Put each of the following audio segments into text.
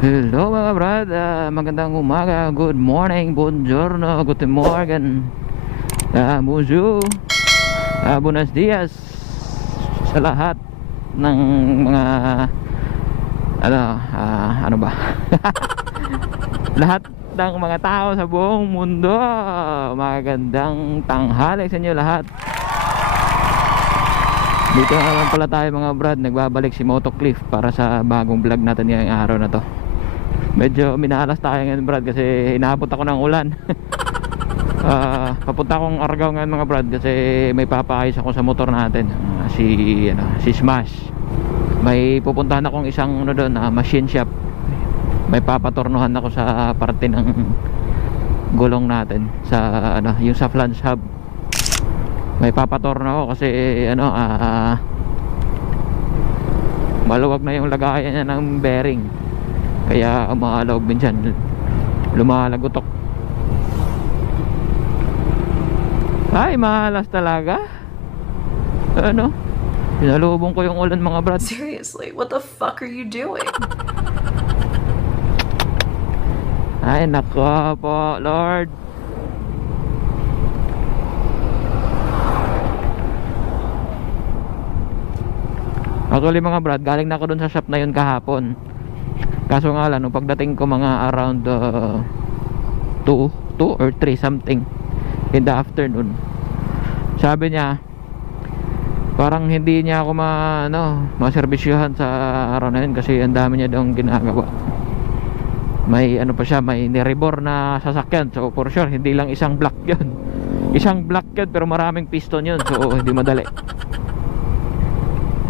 Hello mga brad, magandang umaga, good morning, buongiorno, guten morgen, bonjour, buenos dias sa lahat ng mga ano ba lahat ng mga tao sa buong mundo. Magandang tanghali sa inyo lahat. Dito na naman pala tayo mga brad, nagbabalik si Motocliff para sa bagong vlog natin ngayong araw na to. Medyo minalas tayo ngayon brad kasi inaabot ako ng ulan. Papunta akong Argao ngayon mga brad kasi may papaayos ako sa motor natin, si Smash. May pupuntahan akong isang doon, machine shop. May papatornohan ako sa parte ng gulong natin sa yung sa flange hub. May papatorno ako kasi maluwag na yung lagayan niya ng bearing. Kaya umaalaog minsan lumalagotok. Ay, malas talaga. Pinalubong ko yung ulan mga brad. Seriously, what the fuck are you doing? Ay nako po Lord. Actually mga brad, galing na ako dun sa shop na yun kahapon. Kaso nga lang, nung pagdating ko mga around 2 or 3 something in the afternoon, sabi niya parang hindi niya ako maservisyohan sa araw na yun kasi ang dami niya daw ginagawa. May pa siya, may niribor na sasakyan. So for sure, hindi lang isang block yun. Isang block yun pero maraming piston yun. So hindi madali.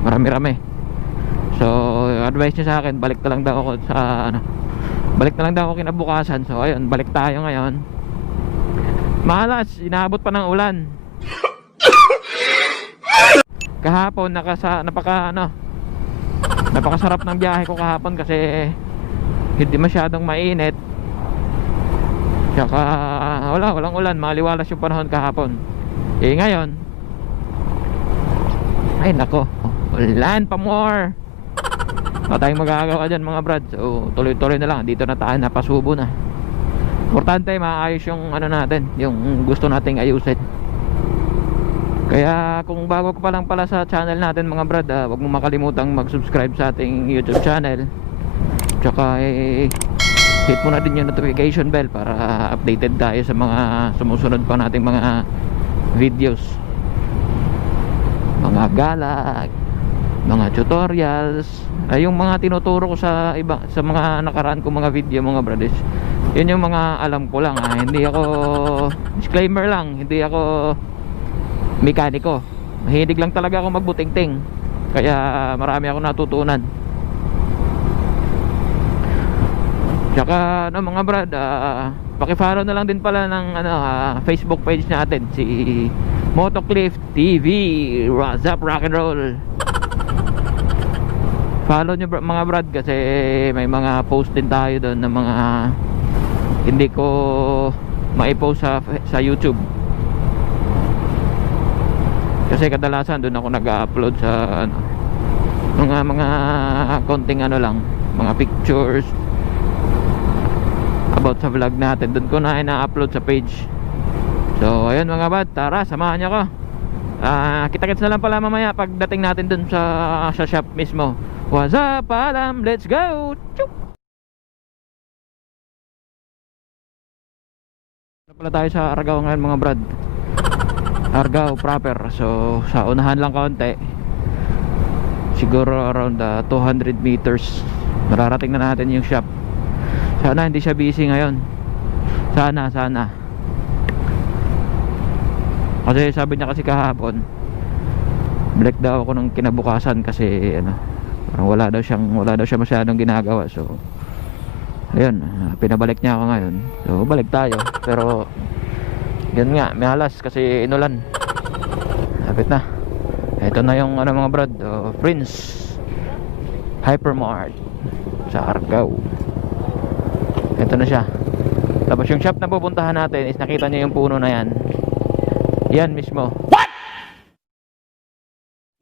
Marami-rami. So advice niya sa akin, balik na lang daw ako balik na lang daw ako kinabukasan. So ayun, balik tayo ngayon. Malas, inaabot pa ng ulan. Kahapon napakasarap ng biyahe ko kahapon kasi hindi masyadong mainit. Tsaka walang ulan, maliwalas yung panahon kahapon. Ngayon, ay nako, ulan pa more. Wala tayong magagawa dyan mga brad. So tuloy-tuloy na lang, dito na tayo, napasubo na. Importante maayos yung natin, yung gusto nating ayusin. Kaya kung bago ka pa lang pala sa channel natin mga brad, huwag mo makalimutang mag-subscribe sa ating YouTube channel. Tsaka hit mo na din yung notification bell para updated tayo sa mga sumusunod pa nating mga videos, mga galag, mga tutorials, yung mga tinuturo ko sa mga nakaraan kong mga video mga brothers. Yun yung mga alam ko lang, hindi ako, disclaimer lang, hindi ako mekaniko. Mahilig lang talaga ako magbuting-ting. Kaya marami ako natutunan. Tsaka mga brad, paki-follow na lang din pala ng Facebook page natin, si Motocliff TV. What's up, rock and roll? Follow nyo mga brad kasi may mga post din tayo doon ng mga hindi ko maipost sa YouTube. Kasi kadalasan doon ako nag-upload sa mga konting lang, mga pictures about sa vlog natin. Doon ko na ina-upload sa page. So ayun mga brad, tara samahan niyo ko. Kita-kits na lang pala mamaya pagdating natin doon sa shop mismo. What's up, Alam? Let's go! Chup! Pala tayo sa Argao ngayon mga brad. Argao proper. So sa unahan lang kaunti, siguro around 200 meters mararating na natin yung shop. Sana hindi siya busy ngayon. Sana kasi sabi niya kasi kahapon balik daw ako ng kinabukasan kasi parang wala daw siya masyadong ginagawa. So ayun, pinabalik niya ako ngayon. So balik tayo. Pero yan nga, may halas kasi inulan. Lapit na. Ito na yung mga brad, Prince Hypermart sa Argao. Ito na siya. Tapos yung shop na pupuntahan natin is nakita niyo yung puno na yan. Yan mismo.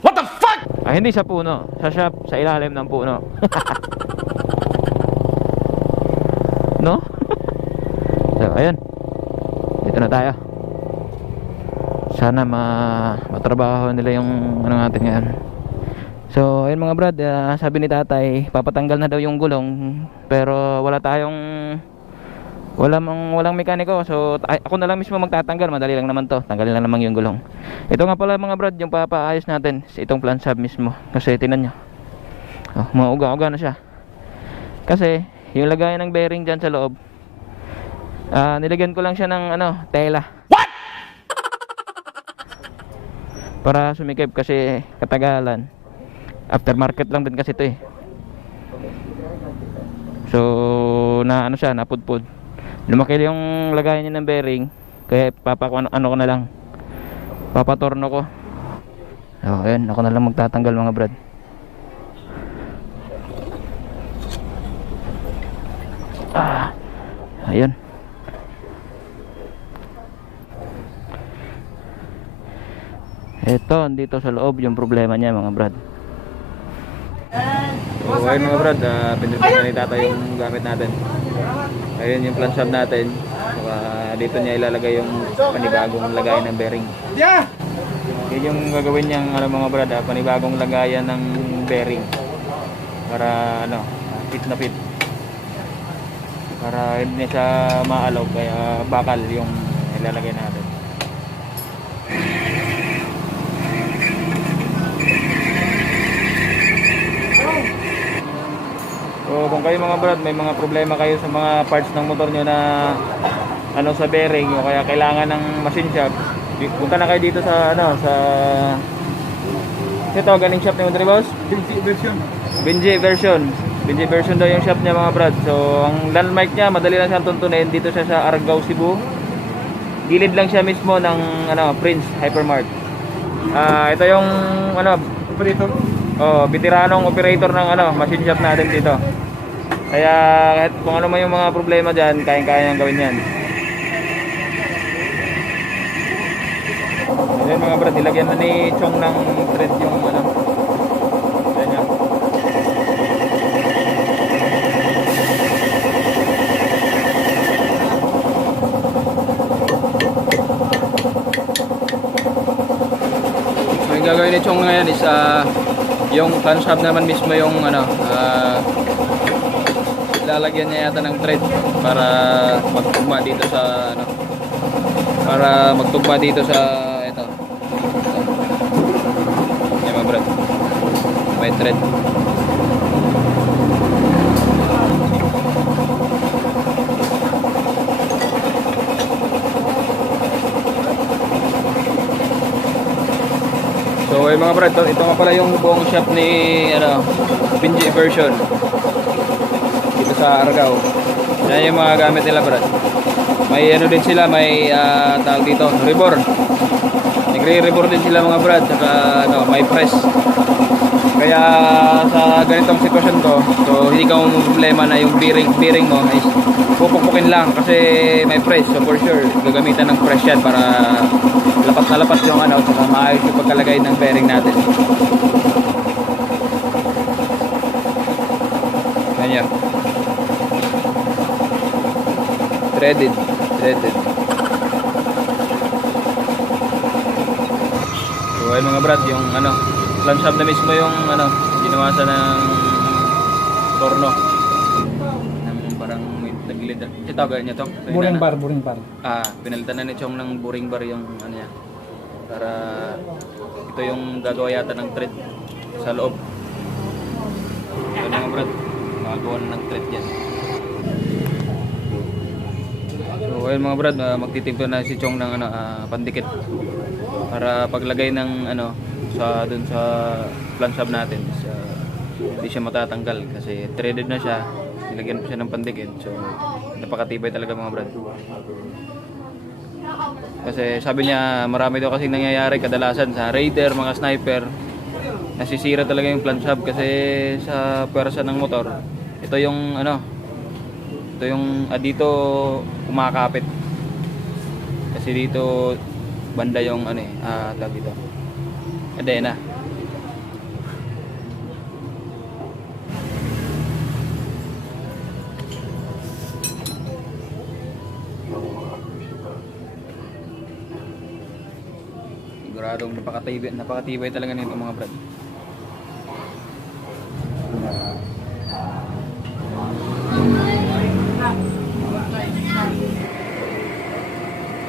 What the fuck? Hindi sa puno, sa shop, sa ilalim ng puno. No? So ayun, dito na tayo. Sana matrabaho nila yung ano natin ngayon. So ayun mga brad, sabi ni tatay papatanggal na daw yung gulong, pero walang mekaniko. So ako na lang mismo magtatanggal, madali lang naman to, tanggalin lang naman yung gulong. Ito nga pala mga brad, yung papaayos natin itong plant shop mismo. Kasi tinan nyo, mga uga-uga na siya. Kasi yung lagayan ng bearing dyan sa loob, nilagyan ko lang siya ng tela para sumikip, kasi katagalan aftermarket lang din kasi ito eh. So siya, napudpud, lumaki yung lagayan niya ng bearing, kaya ko na lang, papatorno ko. So ayun, ako na lang magtatanggal mga brad. Ayun. Ito, dito sa loob yung problema niya mga brad. So ayun mga brad, pindutin na ni tata yung gamit natin. Ayun yung plant shop natin. So, dito niya ilalagay yung panibagong lagayan ng bearing. Yun yung gagawin niyang mga brad, panibagong lagayan ng bearing. Para fit na fit. Para hindi siya maalog, kaya bakal yung ilalagay natin. So kung kayo mga brad, may mga problema kayo sa mga parts ng motor nyo na sa bearing, o kaya kailangan ng machine shop, punta na kayo dito sa ito, galing shop ni Andre Boss? Binji version daw yung shop niya mga brad. So ang landmark niya, madali lang siyang tuntunin. Dito siya sa Argao, Cebu. Gilid lang siya mismo ng Prince Hypermart. Ito yung operator. Veteranong operator ng machine shop natin dito. Kaya kahit kung ano man yung mga problema diyan, kayang-kaya niyang gawin 'yan. Ayan mga brad, ilagyan na ni Chong ng thread yung Ayan yan. So yung gagawin ni Chong ngayon is yung plant shop naman mismo yung lalagyan niya yata ng thread para magtugma dito sa ito. Yan mga brad, may thread. So ay mga brad, ito nga pala yung buong shop ni Binji version dito sa Argao. Yan yung mga gamit nila brad. May din sila, may tawag dito, rebor. Nagre-rebor din sila mga brad, saka may press. Kaya sa ganitong sitwasyon to, so hindi ka problema na yung bearing mo ay pupukpukin lang kasi may press. So for sure gagamitan ng press yan para lapat na lapat yung saka maayos yung pagkalagay ng bearing natin. Ganyan. Threaded. So ayun mga brad, yung plant shop na mismo yung ginawa sa ng torno ng parang naglid. Ito ganyan to. Buring bar. Pinalitan na ni Chong ng buring bar yung niya. Para ito yung gagawa yata ng thread sa loob. Ito mga brad, magagawa ng thread yan. So ayun mga brad, magtitimpla na si Chong ng pandikit para paglagay ng dun sa plant shop natin, hindi siya matatanggal kasi threaded na siya. Nilagyan pa siya ng pandikit, so napakatibay talaga mga brad. Kasi sabi niya marami daw kasing nangyayari kadalasan sa raider, mga sniper, nasisira talaga yung plant shop kasi sa pwersa ng motor. Ito yung dito kumakapit kasi dito banda yung tawag dito kadena. Siguradong napakatibay talaga nito mga brad.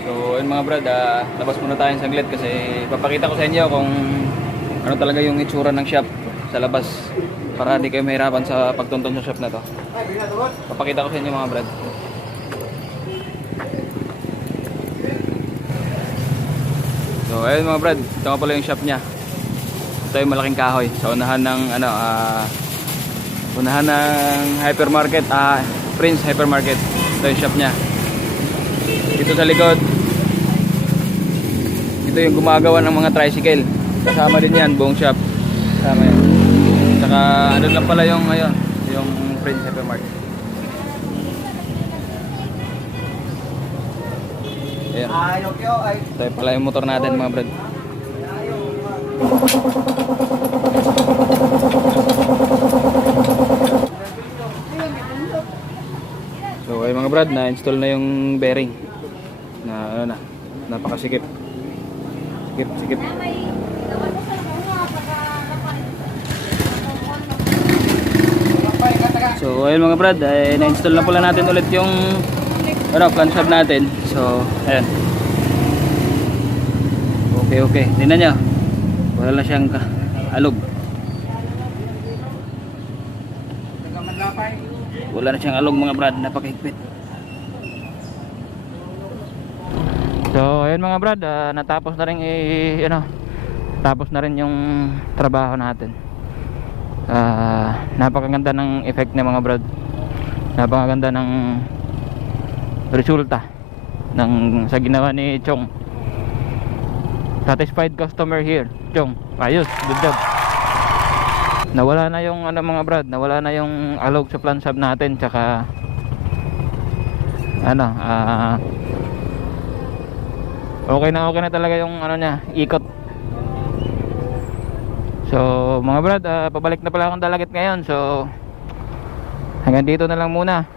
So ayun mga brad, labas muna tayo saglit kasi papakita ko sa inyo kung ano talaga yung itsura ng shop sa labas para hindi kayo mahirapan sa pagtuntun sa shop na to. Papakita ko sa inyo mga brad. So ayun mga brad, ito nga pala yung shop niya. Ito yung malaking kahoy sa unahan ng unahan ng hypermarket, Prince Hypermarket. Ito yung shop niya. Dito sa likod, ito yung gumagawa ng mga tricycle. Kasama din yan, buong shop. Kasama yan. Saka ano lang pala yung ayun, yung Prince Hypermarket. Ayan. Ito yung pala yung motor natin mga brad. So ay mga brad, na-install na yung bearing na ano na, napakasikip. Sikip. So ayun mga brad, na-install na pala natin ulit yung flange hub natin. So ayan. Okay. Tingnan nyo. Wala na siyang alog. Wala na siyang alog mga brad, napakahigpit. So ayun mga brad, natapos na rin tapos na rin yung trabaho natin. Napakaganda ng effect niya mga brad. Napakaganda ng resulta sa ginawa ni Chong. Satisfied customer here. Chong, ayos, good job. Nawala na yung mga brad, nawala na yung alog sa flange hub natin, tsaka okay na talaga yung niya, ikot. So mga brad, pabalik na pala akong Dalagit ngayon. So hanggang dito na lang muna.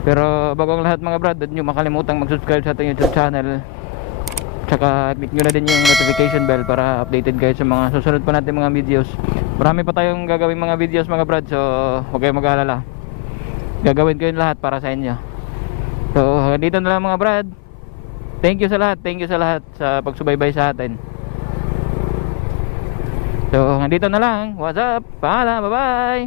Pero bago ang lahat mga brad, huwag nyo makalimutang mag-subscribe sa ating YouTube channel. Tsaka click nyo na din yung notification bell para updated kayo sa mga susunod pa natin mga videos. Marami pa tayong gagawin mga videos mga brad, so huwag kayong mag-alala. Gagawin ko yun lahat para sa inyo. So hanggang dito na lang mga brad. Thank you sa lahat sa pagsubaybay sa atin. So hanggang dito na lang. What's up? Paalam, bye bye.